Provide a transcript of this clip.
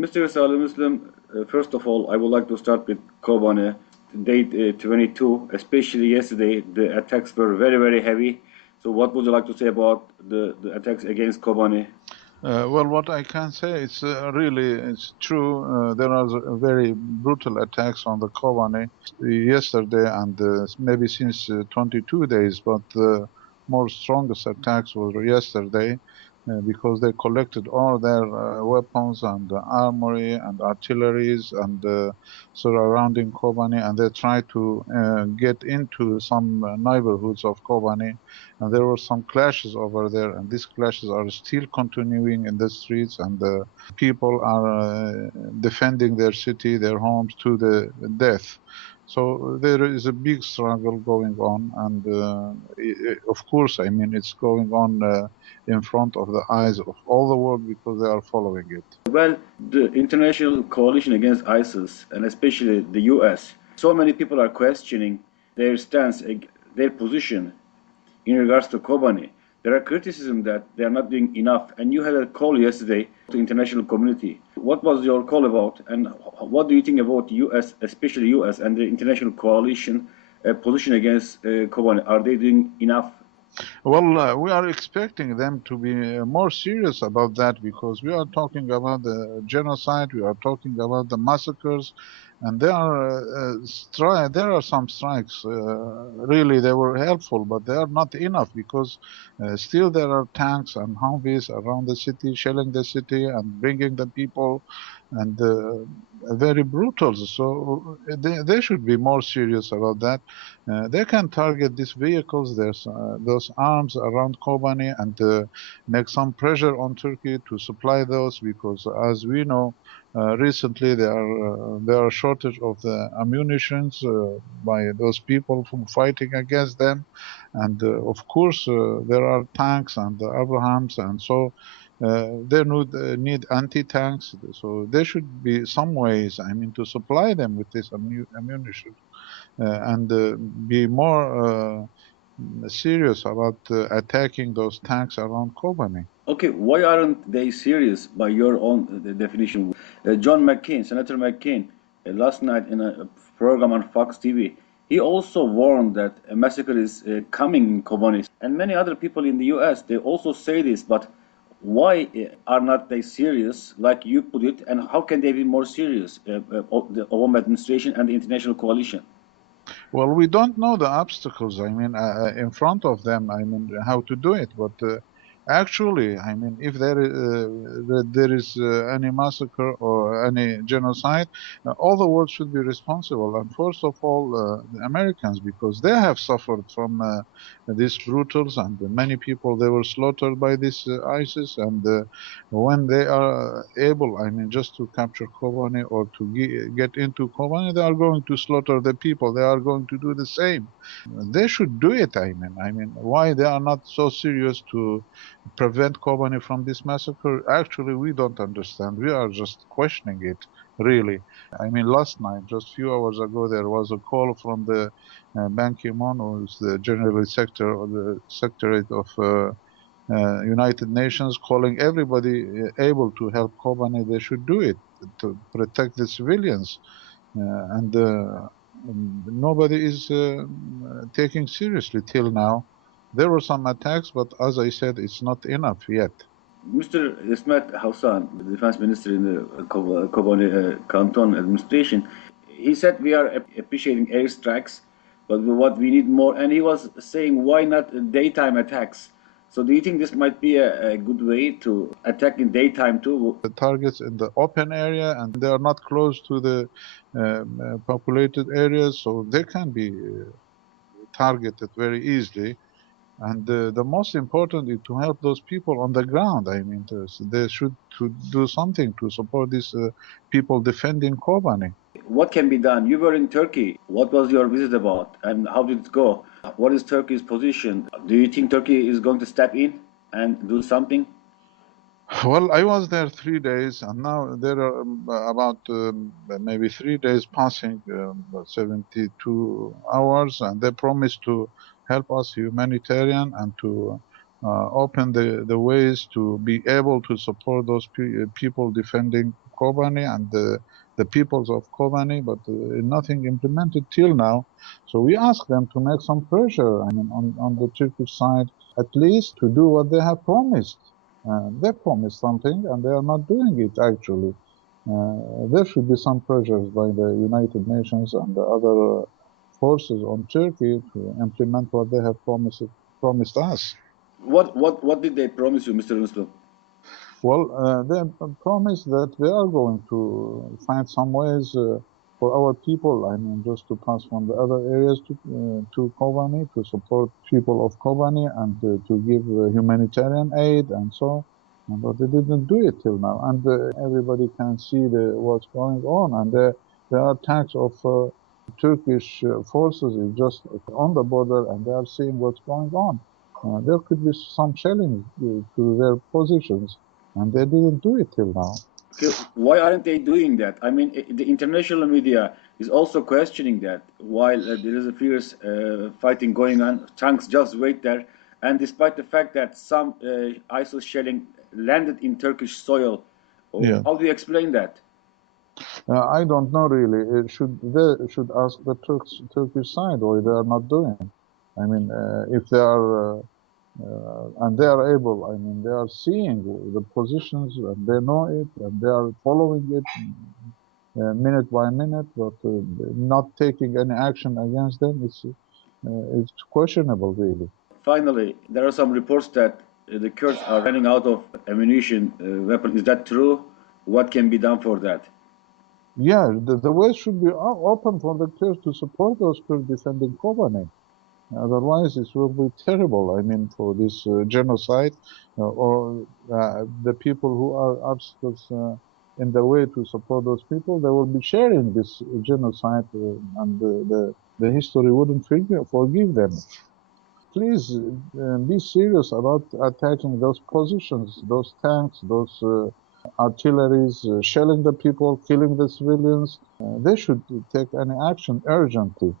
Mr. Salih Moslem, first of all, I would like to start with Kobane. Day 22, especially yesterday, the attacks were very, very heavy. So what would you like to say about the attacks against Kobane? Well, what I can say is it's true. There are very brutal attacks on the Kobane yesterday and maybe since 22 days, but the more strongest attacks were yesterday because they collected all their weapons and armory and artilleries and surrounding Kobane, and they tried to get into some neighborhoods of Kobane, and there were some clashes over there, and these clashes are still continuing in the streets, and the people are defending their city, their homes to the death. So there is a big struggle going on, and of course, I mean, it's going on in front of the eyes of all the world because they are following it. Well, the international coalition against ISIS, and especially the US, so many people are questioning their stance, their position in regards to Kobane. There are criticism that they are not doing enough, and you had a call yesterday to international community. What was your call about, and what do you think about US, especially US and the international coalition position against Kobane? Are they doing enough? Well, we are expecting them to be more serious about that because we are talking about the genocide, we are talking about the massacres, and there are some strikes. Really, they were helpful, but they are not enough because still there are tanks and Humvees around the city, shelling the city and bringing the people, and very brutal. So they should be more serious about that. They can target these vehicles, those arms around Kobani, and make some pressure on Turkey to supply those, because as we know, recently there are shortage of the ammunitions by those people from fighting against them, and of course there are tanks and Abrahams, and so they need anti-tanks. So there should be some ways, I mean, to supply them with this ammunition and be more serious about attacking those tanks around Kobani. Okay, why aren't they serious by your own definition? John McCain, Senator McCain, last night in a program on Fox TV, he also warned that a massacre is coming in Kobani. And many other people in the US, they also say this, but why are not they serious, like you put it, and how can they be more serious, the Obama administration and the international coalition? Well, we don't know the obstacles, I mean, in front of them, I mean, how to do it. But actually, I mean, if there is any massacre or any genocide, all the world should be responsible. And first of all, the Americans, because they have suffered from these brutals, and many people, they were slaughtered by this ISIS. And when they are able, I mean, just to capture Kobani or to get into Kobani, they are going to slaughter the people. They are going to do the same. They should do it. I mean, why they are not so serious to prevent Kobani from this massacre? Actually, we don't understand. We are just questioning it, really. I mean, last night, just a few hours ago, there was a call from the Ban Ki-moon, who is the General Secretary or the Secretary of United Nations, calling everybody able to help Kobani. They should do it to protect the civilians, and nobody is taking seriously till now. There were some attacks, but as I said, it's not enough yet. Mr. Ismet Hassan, the defense minister in the Kobani Canton administration, he said we are appreciating airstrikes, but what we need more, and he was saying why not daytime attacks? So do you think this might be a good way to attack in daytime too? The targets in the open area, and they are not close to the populated areas, so they can be targeted very easily. And the most important is to help those people on the ground. I mean, they should to do something to support these people defending Kobani. What can be done? You were in Turkey. What was your visit about, and how did it go? What is Turkey's position? Do you think Turkey is going to step in and do something? Well, I was there 3 days, and now there are about maybe 3 days passing, 72 hours, and they promised to help us humanitarian and to open the ways to be able to support those people defending Kobane and the peoples of Kobane, but nothing implemented till now. So we ask them to make some pressure, I mean, on the Turkish side, at least to do what they have promised. They promised something and they are not doing it actually. There should be some pressures by the United Nations and the other forces on Turkey to implement what they have promised us. What did they promise you, Mr. Muslim? Well, they promised that they are going to find some ways for our people. I mean, just to pass from the other areas to Kobane, to support people of Kobane, and to give humanitarian aid and so. But they didn't do it till now, and everybody can see what's going on. And there are attacks of Turkish forces is just on the border, and they are seeing what's going on. There could be some shelling to their positions. And they didn't do it till now. Okay, why aren't they doing that? I mean, the international media is also questioning that. While there is a fierce fighting going on, tanks just wait there, and despite the fact that some ISIL shelling landed in Turkish soil, Yeah. how do you explain that? I don't know really. They should ask the Turkish side why they are not doing. I mean, if they are and they are able. I mean, they are seeing the positions and they know it and they are following it minute by minute, but not taking any action against them. It's questionable, really. Finally, there are some reports that the Kurds are running out of ammunition, weapons. Is that true? What can be done for that? Yeah, the way should be open for the Kurds to support those Kurds defending Kobane. Otherwise, it will be terrible. I mean, for this genocide, or the people who are obstacles in the way to support those people, they will be sharing this genocide, and the history wouldn't forgive them. Please be serious about attacking those positions, those tanks, those artilleries, shelling the people, killing the civilians. They should take any action urgently.